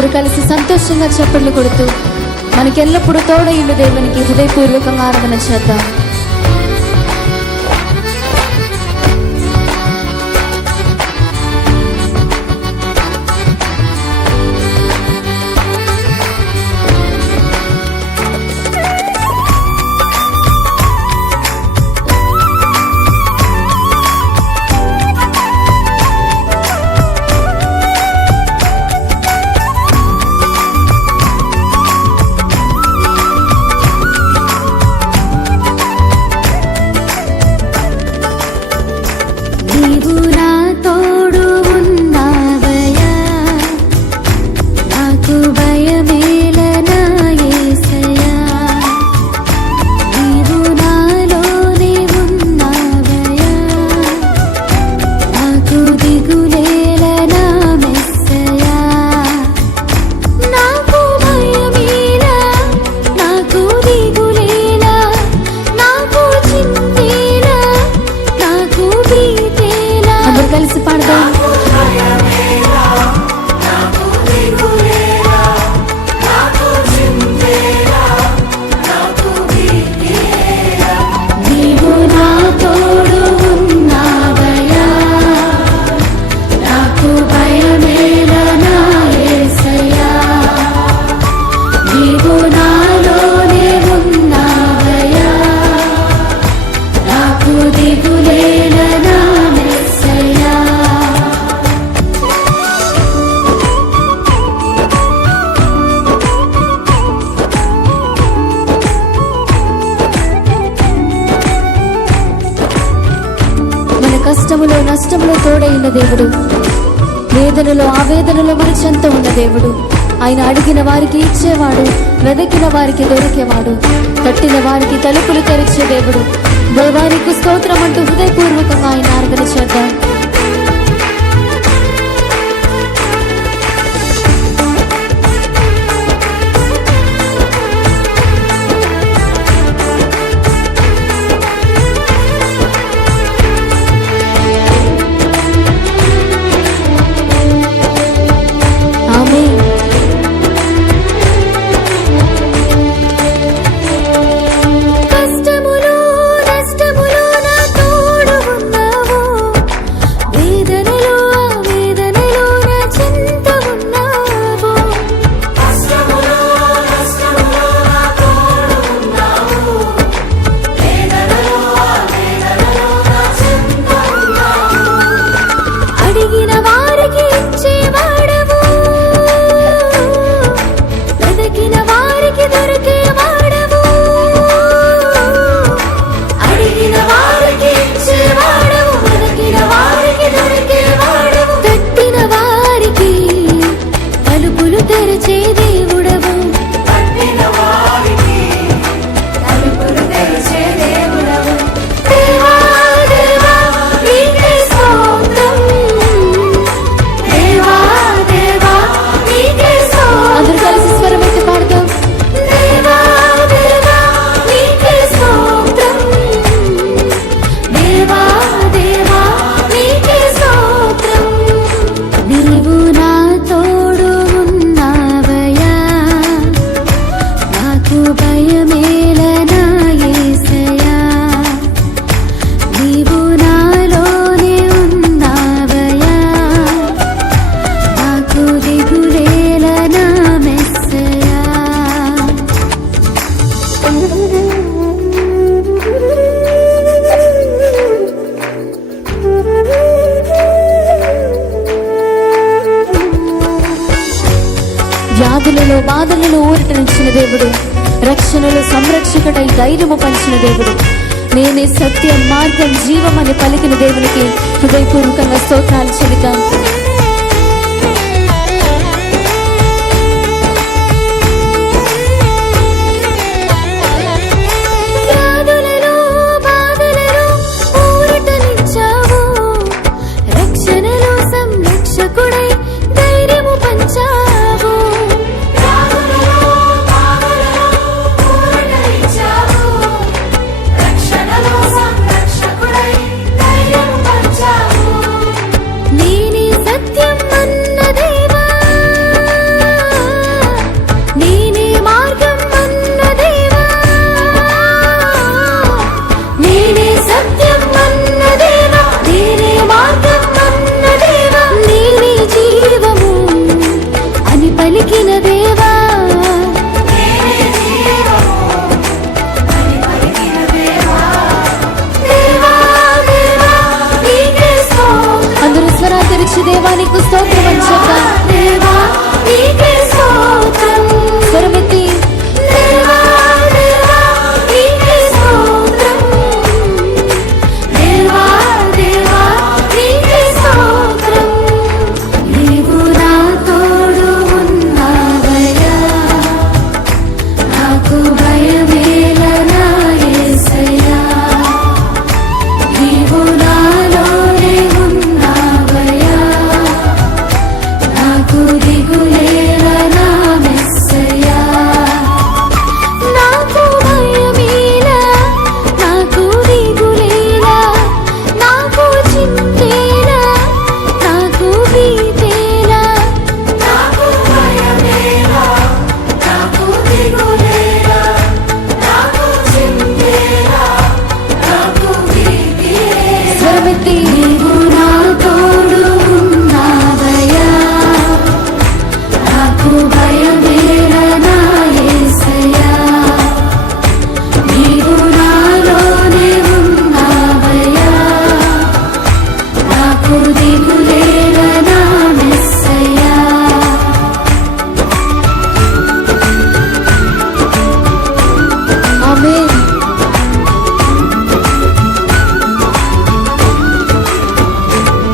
అందరూ కలిసి సంతోషంగా చప్పట్లు కొడుతూ మనకెల్లప్పుడూ తోడైండు దేవునికి హృదయపూర్వకంగా ఆరాధన చేద్దాం. కష్టములో నష్టములో తోడైన దేవుడు. వేదనలో ఆవేదనలో మరి చెంత ఉన్న దేవుడు. ఆయన అడిగిన వారికి ఇచ్చేవాడు వెదకిన వారికి దొరికేవాడు తట్టిన వారికి తలుపులు తెరిచే దేవుడు. దేవానికి స్తోత్రం అంటూ హృదయపూర్వకంగా ఆయన ఆరాధన చేద్దాం. బాధ నేను ఊరటనిచ్చిన దేవుడు. రక్షణలో సంరక్షకుడై ధైర్యము పంచిన దేవుడు. నేనే సత్యం మార్గం జీవం అని పలికిన దేవునికి హృదయపూర్వకంగా స్తోత్రాలు చెబుతాను. దేవానికి స్తోత్రం అని చెప్తాం దేవా